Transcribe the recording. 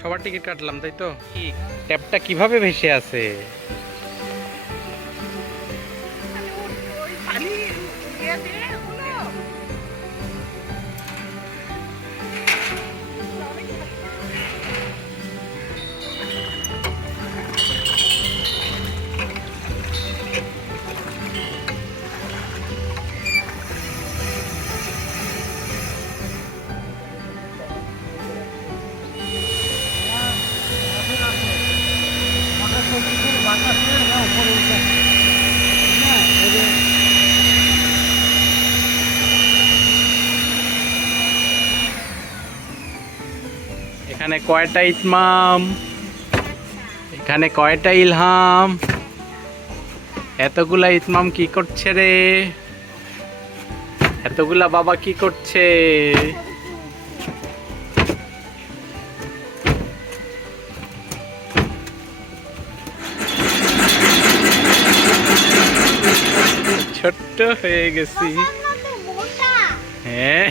সবার টিকিট কাটলাম, তাই তো? ট্যাপটা কিভাবে ভেসে আছে? এখানে কয়টা ইতমাম, এখানে কয়টা ইলহাম, এতগুলা ইতমাম কি করছে রে? এতগুলা বাবা কি করছে? ছোট্ট হয়ে গেছি। হ্যাঁ,